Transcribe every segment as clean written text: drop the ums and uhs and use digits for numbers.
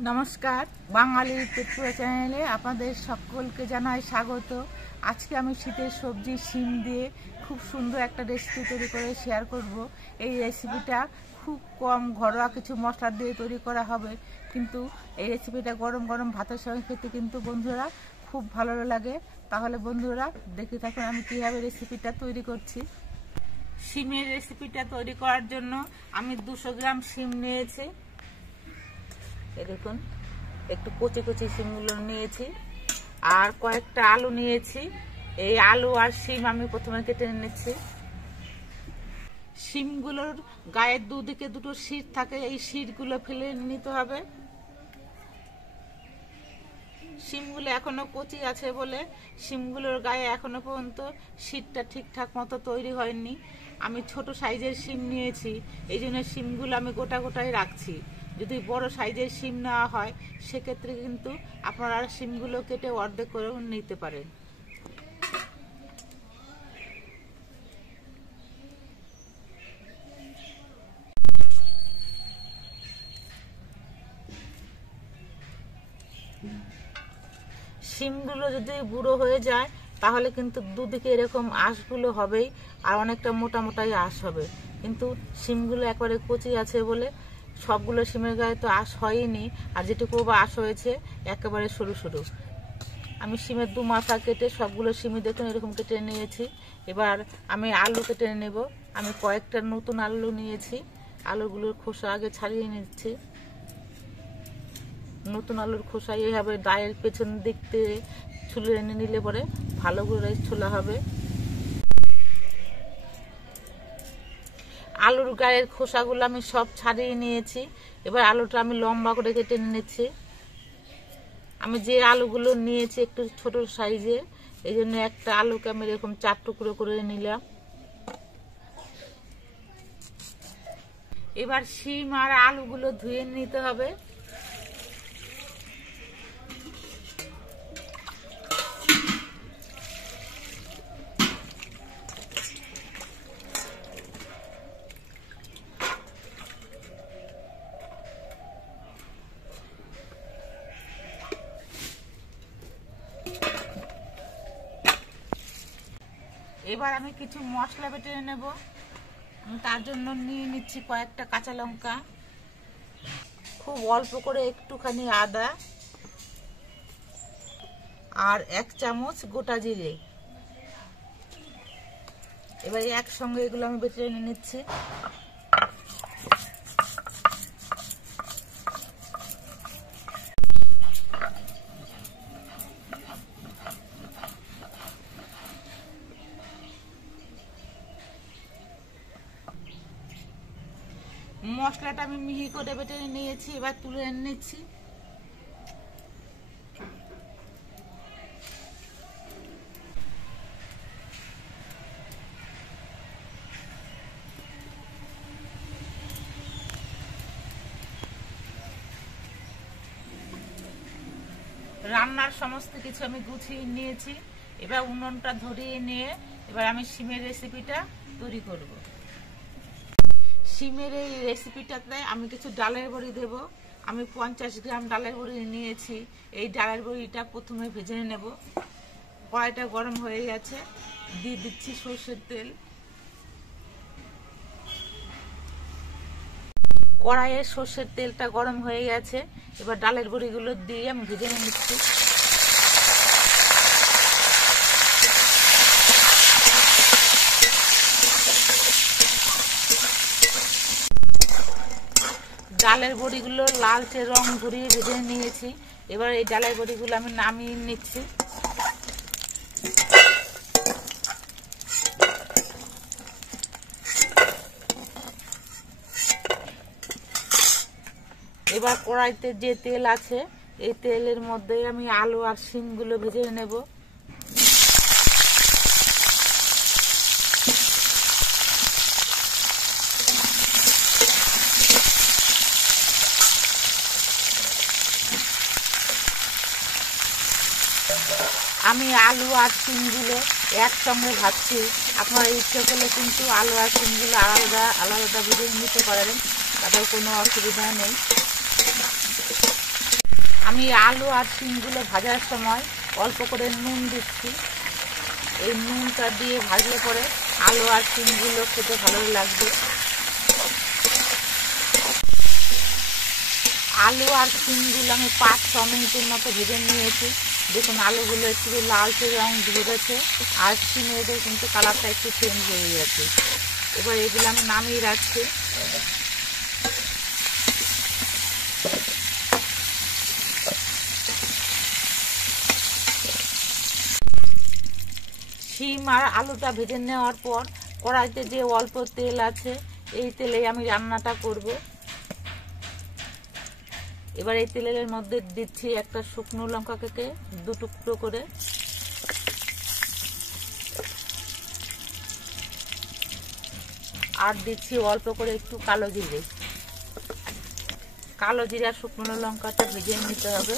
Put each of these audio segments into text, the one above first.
নমস্কার, বাঙালির পেটপুরা চ্যানেলে আপনাদের সকলকে জানাই স্বাগত। আজকে আমি শীতের সবজি শিম দিয়ে খুব সুন্দর একটা রেসিপি তৈরি করে শেয়ার করব। এই রেসিপিটা খুব কম ঘরোয়া কিছু মশলা দিয়ে তৈরি করা হবে, কিন্তু এই রেসিপিটা গরম গরম ভাতের সঙ্গে খেতে কিন্তু বন্ধুরা খুব ভালো লাগে। তাহলে বন্ধুরা দেখতে থাকুন আমি কীভাবে রেসিপিটা তৈরি করছি। শিমের রেসিপিটা তৈরি করার জন্য আমি 200 গ্রাম শিম নিয়েছি। এই দেখুন, একটু কচি কচি শিমগুলো নিয়েছি আর কয়েকটা আলু নিয়েছি। এই আলু আর শিম আমি প্রথমে কেটে নিচ্ছি। শিমগুলোর গায়ের দুদিকে দুটো শির থাকে, এই শিরগুলো ফেলে নিতে হবে। শিমগুলো এখনো কচি আছে বলে শিমগুলোর গায়ে এখনো পর্যন্ত শিরটা ঠিকঠাক মতো তৈরি হয়নি। আমি ছোট সাইজের শিম নিয়েছি, এই জন্য শিমগুলো আমি গোটা গোটাই রাখছি। যদি বড় সাইজের শিম নেওয়া হয় সেক্ষেত্রে কিন্তু আপনারা শিমগুলো কেটে অর্ধেক করেও নিতে পারেন। শিমগুলো যদি বুড়ো হয়ে যায় তাহলে কিন্তু দুদিকে এরকম আঁশগুলো হবেই, আর অনেকটা মোটা মোটাই আঁশ হবে। কিন্তু শিমগুলো একবারে কচি আছে বলে সবগুলো শিমের গায়ে তো আঁশ হয়নি, আর যেটুকু বা আঁশ হয়েছে একেবারে সরু সরু। আমি শিমের দু মাথা কেটে সবগুলো শিমই দেখুন এরকম কেটে নিয়েছি। এবার আমি আলু কেটে নেব। আমি কয়েকটা নতুন আলু নিয়েছি, আলুগুলোর খোসা আগে ছাড়িয়ে নিচ্ছি। নতুন আলুর খোসা এইভাবে ডায়ের পেছন দিক থেকে ছুলে এনে নিলে পরে ভালো করে ছোলা হবে। আলুর গায়ের খোসাগুলো আমি সব ছাড়িয়ে নিয়েছি। এবার আলুটা আমি লম্বা করে কেটে নিচ্ছি। আমি যে আলুগুলো নিয়েছি একটু ছোট সাইজে, এই জন্য একটা আলুকে আমি এরকম 4 টুকরো করে নিলাম। এবার শিম আর আলুগুলো ধুয়ে নিতে হবে। এবার আমি কিছু মশলা বেটে নেব। আমি তার জন্য নিয়ে নিচ্ছি কয়েকটা কাঁচা লঙ্কা, খুব অল্প করে একটুখানি আদা আর 1 চামচ গোটা জিরে। এবার একসঙ্গে এগুলো আমি বেটে নিচ্ছি। মশলাটা আমি মিহি করে বেটে নিয়েছি, এবার তুলে নিচ্ছি। রান্নার সমস্ত কিছু আমি গুছিয়ে নিয়েছি। এবার উনুনটা ধরিয়ে নিয়ে এবার আমি শিমের রেসিপিটা তৈরি করব। শিমের এই রেসিপিটাতে আমি কিছু ডালের বড়ি দেব। আমি 50 গ্রাম ডালের বড়ি নিয়েছি। এই ডালের বড়িটা প্রথমে ভেজে নেব। কড়াইটা গরম হয়ে গেছে, দিয়ে দিচ্ছি সরষের তেল। কড়াইয়ে সরষের তেলটা গরম হয়ে গেছে, এবার ডালের বড়িগুলো দিয়ে আমি ভেজে নিচ্ছি। ডালের বড়িগুলো লালচে রং ধরিয়ে ভেজে নিয়েছি। এবার এই ডালের বড়িগুলো আমি নামিয়ে নিচ্ছি। এবার কড়াইতে যে তেল আছে এই তেলের মধ্যে আমি আলু আর শিমগুলো ভেজে নেব। আমি আলু আর শিমগুলো একসঙ্গে ভাজছি। আপনারা ইচ্ছে করলে কিন্তু আলু আর শিমগুলো আলাদা আলাদা ভেজে নিতে পারেন, তাদের কোনো অসুবিধা নেই। আমি আলু আর শিমগুলো ভাজার সময় অল্প করে নুন দিচ্ছি। এই নুনটা দিয়ে ভাজলে পরে আলু আর শিমগুলো খেতে ভালো লাগবে। আলু আর শিমগুলো আমি 5-6 মিনিটের মতো ভেজে নিয়েছি। দেখুন আলুগুলো একটু লালচে রং ধরেছে আর শিমেরও কিন্তু কালারটা একটু চেঞ্জ হয়ে গেছে। এবার এগুলো আমি নামিয়ে রাখছি। শিম আর আলুটা ভেজে নেওয়ার পর কড়াইতে যে অল্প তেল আছে এই তেলে আমি রান্নাটা করব। এবার এই তেলের মধ্যে দিচ্ছি একটা শুকনো লঙ্কা কেটে 2 টুকরো করে, আর দিচ্ছি অল্প করে একটু কালো জিরে। কালো জিরে আর শুকনো লঙ্কাটা ভেজে নিতে হবে।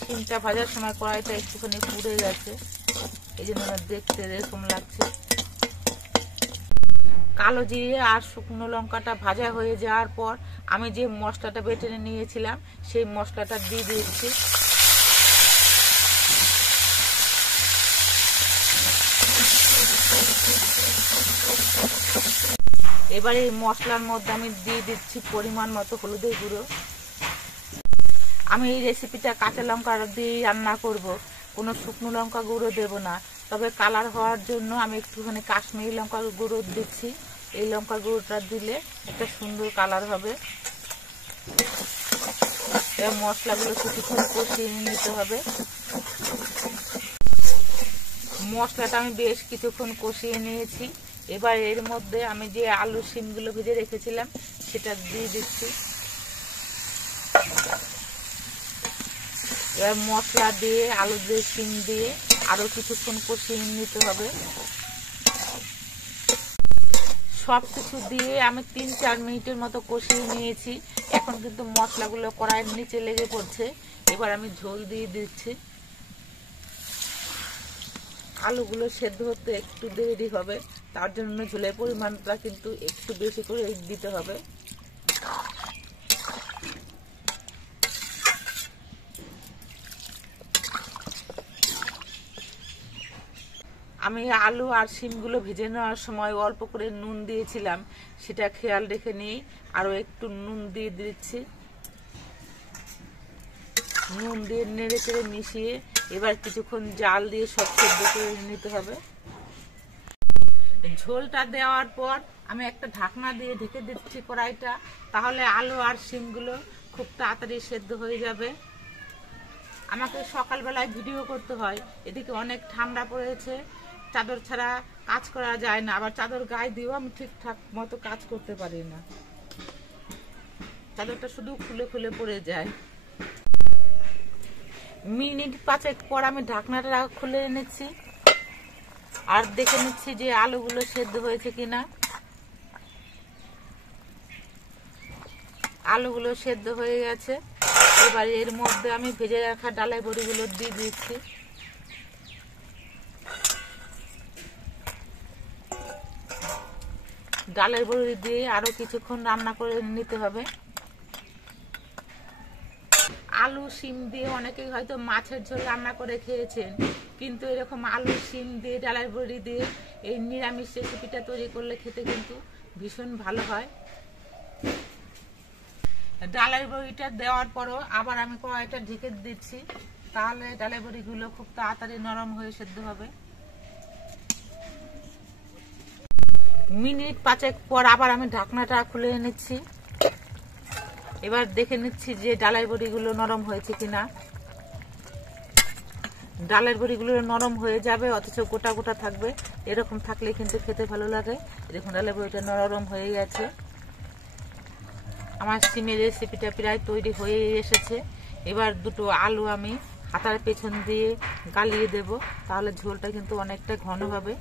শিমটা ভাজার সময় কড়াইটা একটুখানি পুড়ে গেছে, এই জন্য দেখতে এরকম লাগছে। কালো জিরে আর শুকনো লঙ্কাটা ভাজা হয়ে যাওয়ার পর আমি যে মশলাটা বেটে নিয়েছিলাম সেই মশলাটা দিয়ে দিচ্ছি। এবার এই মশলার মধ্যে আমি দিয়ে দিচ্ছি পরিমাণ মতো হলুদের গুঁড়ো। আমি এই রেসিপিটা কাঁচা লঙ্কা দিয়ে রান্না করব, কোনো শুকনো লঙ্কা গুঁড়ো দেব না। তবে কালার হওয়ার জন্য আমি একটুখানি কাশ্মীরি লঙ্কা গুঁড়ো দিচ্ছি। এই লঙ্কা গুঁড়োটা দিলে একটা সুন্দর কালার হবে। এবার মশলাগুলো কিছুক্ষণ কষিয়ে নিতে হবে। মশলাটা আমি বেশ কিছুক্ষণ কষিয়ে নিয়েছি। এবার এর মধ্যে আমি যে আলু শিমগুলো ভেজে রেখেছিলাম সেটা দিয়ে দিচ্ছি। এবার মশলা দিয়ে আলু দিয়ে শিম দিয়ে আরো কিছুক্ষণ কষিয়ে নিতে হবে। সব কিছু দিয়ে আমি 3-4 মিনিটের মতো কষিয়ে নিয়েছি। এখন কিন্তু মশলাগুলো কড়াইয়ের নিচে লেগে পড়ছে। এবার আমি ঝোল দিয়ে দিচ্ছি। আলুগুলো সেদ্ধ হতে একটু দেরি হবে, তার জন্য ঝোলের পরিমাণটা কিন্তু একটু বেশি করে দিতে হবে। আমি আলু আর শিমগুলো ভেজে নেওয়ার সময় অল্প করে নুন দিয়েছিলাম, সেটা খেয়াল রেখে নিয়ে আরও একটু নুন দিয়ে দিচ্ছি। নুন দিয়ে নেড়ে চেড়ে মিশিয়ে এবার কিছুক্ষণ জাল দিয়ে সব সেদ্ধ করে নিতে হবে। ঝোলটা দেওয়ার পর আমি একটা ঢাকনা দিয়ে ঢেকে দিচ্ছি কড়াইটা, তাহলে আলু আর শিমগুলো খুব তাড়াতাড়ি সেদ্ধ হয়ে যাবে। আমাকে সকালবেলায় ভিডিও করতে হয়, এদিকে অনেক ঠান্ডা পড়েছে, চাদর ছাড়া কাজ করা যায় না। আবার চাদর গায়ে দিয়েও আমি ঠিকঠাক মতো কাজ করতে পারি না, চাদরটা শুধু খুলে খুলে পড়ে যায়। মিনিট 5 পর আমি ঢাকনাটা খুলে এনেছি আর দেখে নিচ্ছি যে আলুগুলো সেদ্ধ হয়েছে কিনা। আলুগুলো সেদ্ধ হয়ে গেছে। এবার এর মধ্যে আমি ভেজে রাখা ডালাই বড়িগুলো দিয়ে দিচ্ছি। ডালের বড়ি দিয়ে আরো কিছুক্ষণ রান্না করে নিতে হবে। আলু শিম দিয়ে অনেকেই হয়তো মাছের ঝোল রান্না করে খেয়েছেন, কিন্তু এরকম আলু শিম দিয়ে ডালের বড়ি দিয়ে এই নিরামিষ রেসিপিটা তৈরি করলে খেতে কিন্তু ভীষণ ভালো হয়। ডালের বড়িটা দেওয়ার পরও আবার আমি কড়াইটা ঢেকে দিচ্ছি, তাহলে ডালের বড়িগুলো খুব তাড়াতাড়ি নরম হয়ে সেদ্ধ হবে। মিনিট 5 পর আবার আমি ঢাকনাটা খুলে নিচ্ছি। এবার দেখে নিচ্ছি যে ডালের বড়িগুলো নরম হয়েছে কিনা। ডালের বড়িগুলো নরম হয়ে যাবে অথচ গোটা গোটা থাকবে, এরকম থাকলে কিন্তু খেতে ভালো লাগে। দেখুন ডালের বড়িটা নরম হয়ে গেছে। আমার শিমের রেসিপিটা প্রায় তৈরি হয়ে এসেছে। এবার দুটো আলু আমি হাতার পেছন দিয়ে গালিয়ে দেব, তাহলে ঝোলটা কিন্তু অনেকটা ঘন হবে।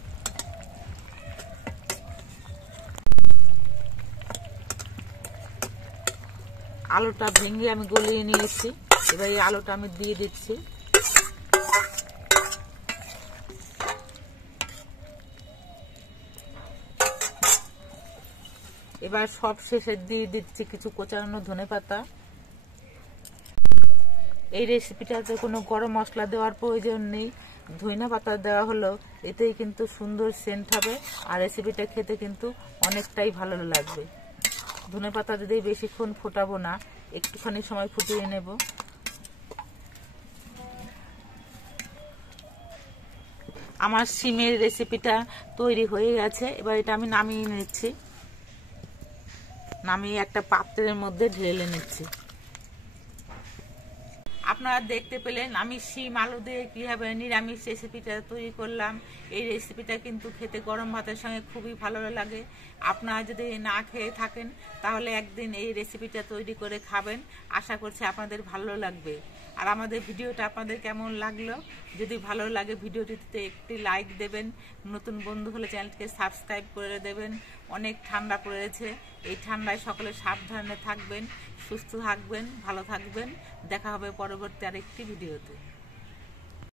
আলুটা ভেঙে আমি গলিয়ে নিয়েছি। এবার এই আলুটা আমি দিয়ে দিচ্ছি। এবার সব শেষে দিয়ে দিচ্ছি কিছু কোচানো ধনেপাতা। এই রেসিপিটাতে কোনো গরম মশলা দেওয়ার প্রয়োজন নেই, ধনিয়া পাতা দেওয়া হলো, এতেই কিন্তু সুন্দর সেন্ট হবে আর রেসিপিটা খেতে কিন্তু অনেকটাই ভালো লাগবে। ধনিয়া পাতা দিয়ে বেশিক্ষণ ফোটাবো না, একটুখানি সময় ফুটিয়ে নেব। আমার শিমের রেসিপিটা তৈরি হয়ে গেছে, এবার এটা আমি নামিয়ে নিচ্ছি, নামিয়ে একটা পাত্রের মধ্যে ঢেলে নিচ্ছি। আপনারা দেখতে পেলেন আমি শিম আলু দিয়ে কীভাবে নিরামিষ রেসিপিটা তৈরি করলাম। এই রেসিপিটা কিন্তু খেতে গরম ভাতের সঙ্গে খুবই ভালো লাগে। আপনারা যদি না খেয়ে থাকেন তাহলে একদিন এই রেসিপিটা তৈরি করে খাবেন, আশা করছি আপনাদের ভালো লাগবে। আর আমাদের ভিডিওটা আপনাদের কেমন লাগলো, যদি ভালো লাগে ভিডিওটিতে একটি লাইক দেবেন, নতুন বন্ধু হলে চ্যানেলটিকে সাবস্ক্রাইব করে দেবেন। অনেক ঠান্ডা পড়েছে, এই ঠান্ডায় সকলে সাবধানে থাকবেন, সুস্থ থাকবেন, ভালো থাকবেন। দেখা হবে পরবর্তী আরেকটি ভিডিওতে।